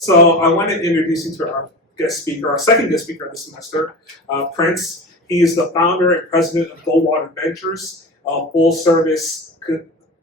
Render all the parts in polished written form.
So I want to introduce you to our guest speaker, our second guest speaker of the semester, Prince. He is the founder and president of Goldwater Ventures, a full-service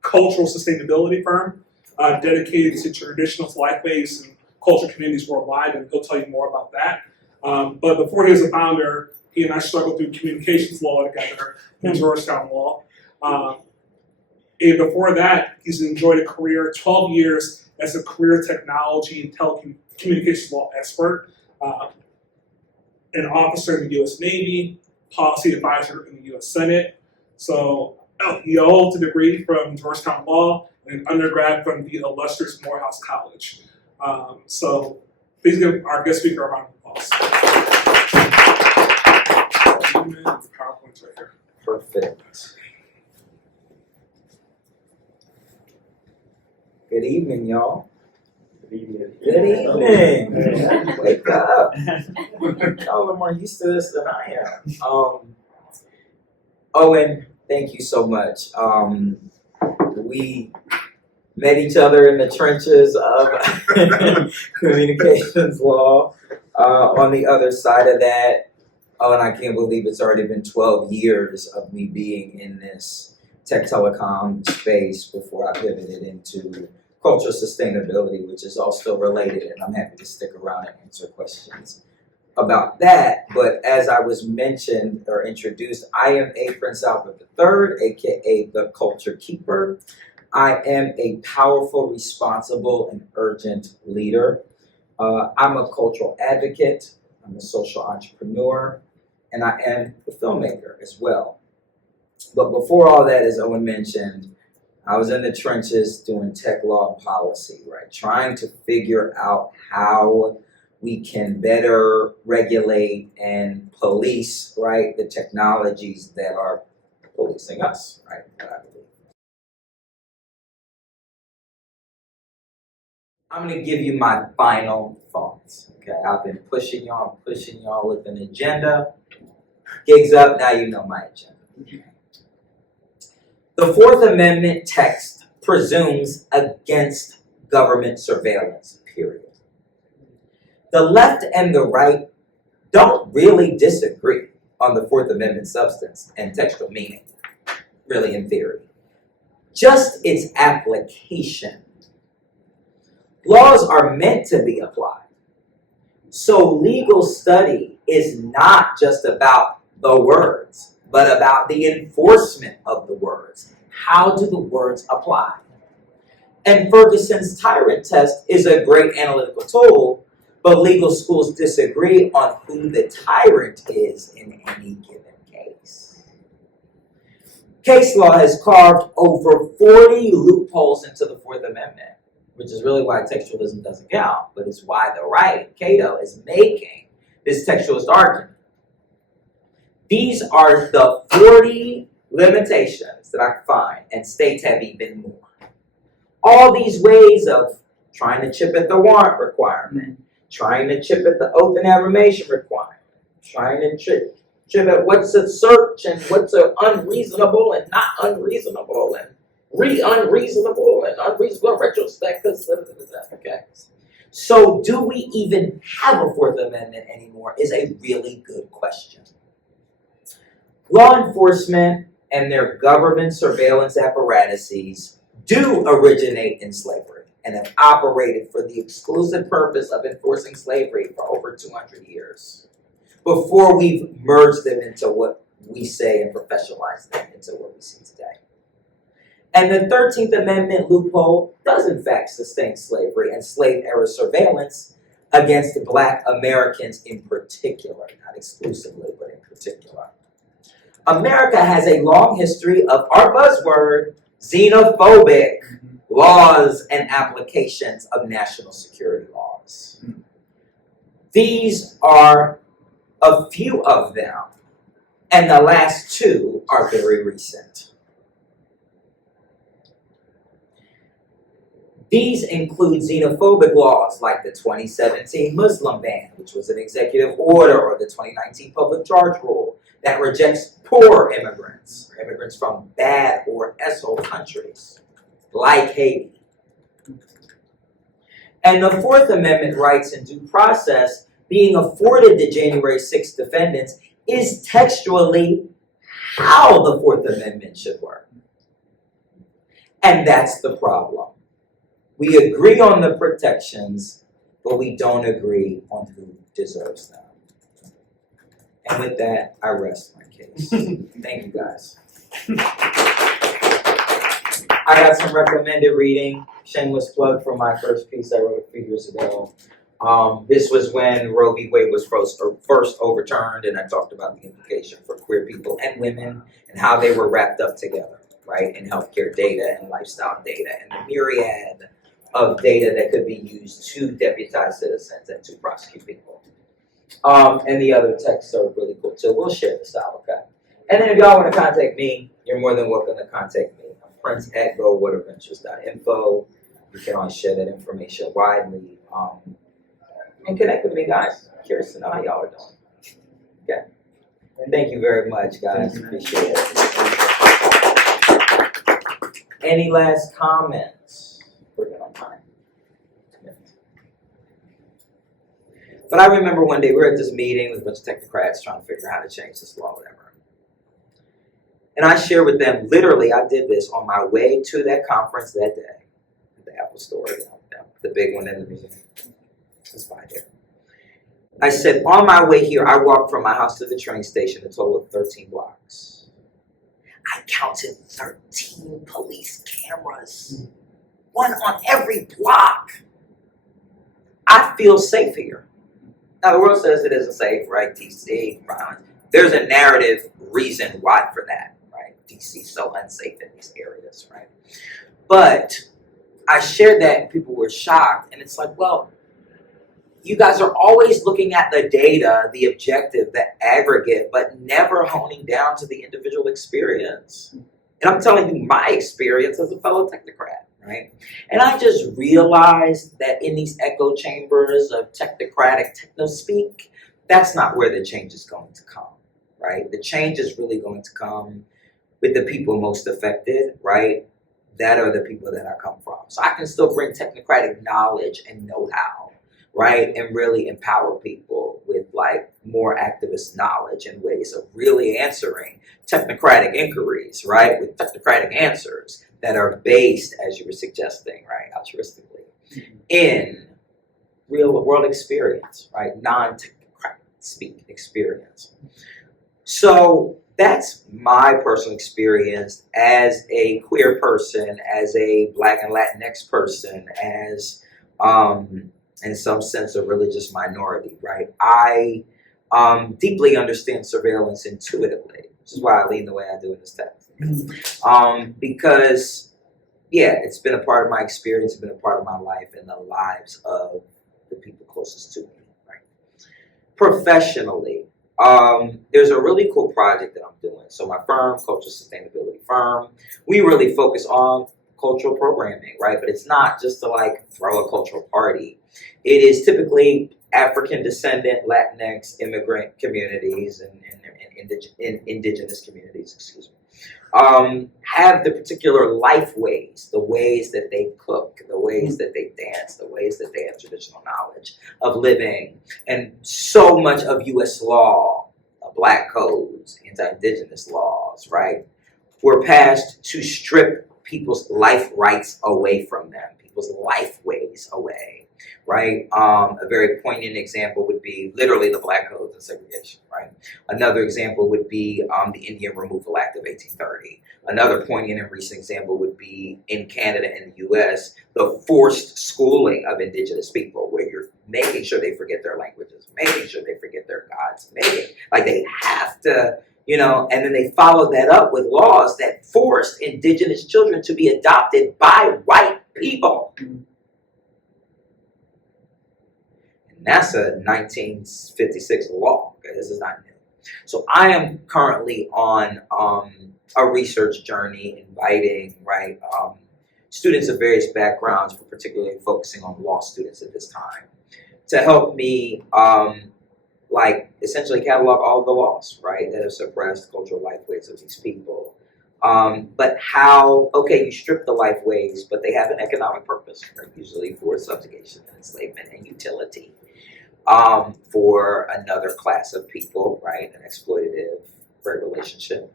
cultural sustainability firm dedicated to traditional life-based and culture communities worldwide, and he'll tell you more about that. But before he was a founder, he and I struggled through communications law together in Georgetown law. And before that, he's enjoyed a career, 12 years as a career technology and telecommunications law expert, an officer in the U.S. Navy, policy advisor in the U.S. Senate. So he holds a degree from Georgetown Law and an undergrad from the illustrious Morehouse College. So please give our guest speaker a round of applause. PowerPoint's right here. Perfect. Good evening, y'all. Good evening. Good evening. Wake up. Y'all are more used to this than I am. Owen, thank you so much. We met each other in the trenches of communications law. On the other side of that, and I can't believe it's already been 12 years of me being in this tech telecom space before I pivoted into cultural sustainability, which is all still related, and I'm happy to stick around and answer questions about that. But as I was mentioned or introduced, I am a Prince Albert III, aka the Culture Keeper. I am a powerful, responsible, and urgent leader. I'm a cultural advocate, I'm a social entrepreneur, and I am a filmmaker as well. But before all that, as Owen mentioned, I was in the trenches doing tech law and policy, right? Trying to figure out how we can better regulate and police, right, the technologies that are policing us, right? I'm going to give you my final thoughts, okay? I've been pushing y'all with an agenda. Gigs up, now you know my agenda. The Fourth Amendment text presumes against government surveillance, period. The left and the right don't really disagree on the Fourth Amendment substance and textual meaning, really in theory. Just its application. Laws are meant to be applied. So legal study is not just about the words, but about the enforcement of the words. How do the words apply? And Ferguson's tyrant test is a great analytical tool, but legal schools disagree on who the tyrant is in any given case. Case law has carved over 40 loopholes into the Fourth Amendment, which is really why textualism doesn't count, but it's why the right, Cato, is making this textualist argument. These are the 40 limitations that I can find, and states have even more. All these ways of trying to chip at the warrant requirement, trying to chip at the oath and affirmation requirement, trying to chip at what's a search and what's a unreasonable and not unreasonable and unreasonable and unreasonable in retrospect. Okay. So do we even have a Fourth Amendment anymore is a really good question. Law enforcement and their government surveillance apparatuses do originate in slavery and have operated for the exclusive purpose of enforcing slavery for over 200 years before we've merged them into what we say and professionalized them into what we see today. And the 13th Amendment loophole does in fact sustain slavery and slave-era surveillance against Black Americans in particular, not exclusively, but in particular. America has a long history of our buzzword, xenophobic laws and applications of national security laws. These are a few of them, and the last two are very recent. These include xenophobic laws like the 2017 Muslim ban, which was an executive order, or the 2019 public charge rule that rejects poor immigrants, or immigrants from bad or asshole countries like Haiti. And the Fourth Amendment rights and due process being afforded to January 6th defendants is textually how the Fourth Amendment should work. And that's the problem. We agree on the protections, but we don't agree on who deserves them. And with that, I rest my case. Thank you, guys. I got some recommended reading. Shameless plug for my first piece I wrote a few years ago. This was when Roe v. Wade was first overturned, and I talked about the implication for queer people and women and how they were wrapped up together, right, in healthcare data and lifestyle data and the myriad of data that could be used to deputize citizens and to prosecute people. And the other texts are really cool too. We'll share this out, okay? And then if y'all want to contact me, you're more than welcome to contact me. I'm prince@gowaterventures.info. You can always share that information widely. And connect with me, guys. I'm curious to know how y'all are doing. Okay. And thank you very much, guys. Appreciate it. Any last comments? We're good on time. But I remember one day we were at this meeting with a bunch of technocrats trying to figure out how to change this law, whatever. And I shared with them, literally, I did this on my way to that conference that day, at the Apple store, the big one in the museum. It's by there. I said, on my way here, I walked from my house to the train station, a total of 13 blocks. I counted 13 police cameras, one on every block. I feel safe here. Now, the world says it isn't safe, right? DC, violence. There's a narrative reason why for that, right? DC's so unsafe in these areas, right? But I shared that and people were shocked. And it's like, well, you guys are always looking at the data, the objective, the aggregate, but never honing down to the individual experience. And I'm telling you my experience as a fellow technocrat, right? And I just realized that in these echo chambers of technocratic techno-speak, that's not where the change is going to come, right? The change is really going to come with the people most affected, right? That are the people that I come from. So I can still bring technocratic knowledge and know-how, right? And really empower people with like more activist knowledge and ways of really answering technocratic inquiries, right? With technocratic answers that are based, as you were suggesting, right, altruistically, in real world experience, right? Non-technocratic speak experience. So that's my personal experience as a queer person, as a Black and Latinx person, as in some sense a religious minority, right? I deeply understand surveillance intuitively, which is why I lean the way I do in this text. Because, yeah, it's been a part of my experience, it's been a part of my life and the lives of the people closest to me, right? Professionally, there's a really cool project that I'm doing. So my firm, Cultural Sustainability Firm, we really focus on cultural programming, right? But it's not just to like throw a cultural party. It is typically African descendant, Latinx, immigrant communities and indigenous communities, excuse me, have the particular life ways, the ways that they cook, the ways that they dance, the ways that they have traditional knowledge of living. And so much of U.S. law, Black codes, anti-indigenous laws, right, were passed to strip people's life rights away from them, people's life ways away, right? A very poignant example would be literally the Black codes and segregation, right? Another example would be the Indian Removal Act of 1830. Another poignant and recent example would be in Canada and the US, the forced schooling of indigenous people, where you're making sure they forget their languages, making sure they forget their gods, like they have to, and then they followed that up with laws that forced indigenous children to be adopted by white people. And that's a 1956 law. Okay, this is not new. So I am currently on a research journey inviting, right, students of various backgrounds, but particularly focusing on law students at this time, to help me essentially catalog all of the laws, right, that have suppressed cultural lifeways of these people, But how, okay, you strip the life ways, but they have an economic purpose, right? Usually for subjugation and enslavement and utility, for another class of people, right? An exploitative relationship.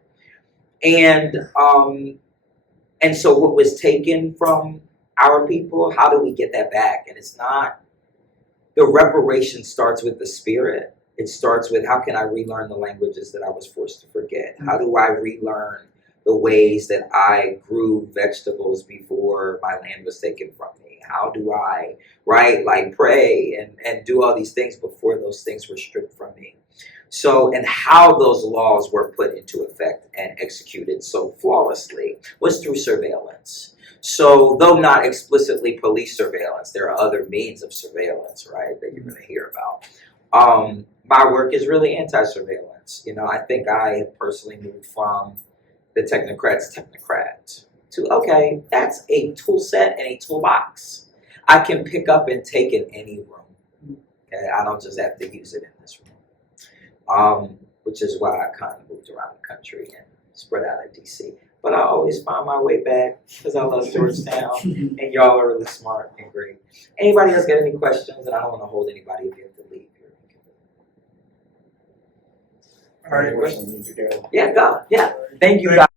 And so what was taken from our people, how do we get that back? And it's not, the reparation starts with the spirit. It starts with, how can I relearn the languages that I was forced to forget? How do I relearn the ways that I grew vegetables before my land was taken from me? How do I, right, like pray and do all these things before those things were stripped from me? So, and how those laws were put into effect and executed so flawlessly was through surveillance. So, though not explicitly police surveillance, there are other means of surveillance, right, that you're going to hear about. My work is really anti-surveillance. You know, I think I have personally moved from the technocrat to, okay, that's a tool set and a toolbox I can pick up and take in any room. Okay, I don't just have to use it in this room. Which is why I kind of moved around the country and spread out in DC. But I always find my way back because I love Georgetown and y'all are really smart and great. Anybody else got any questions? And I don't want to hold anybody if you have to leave here. All right. Yeah, go. Yeah. Thank you guys.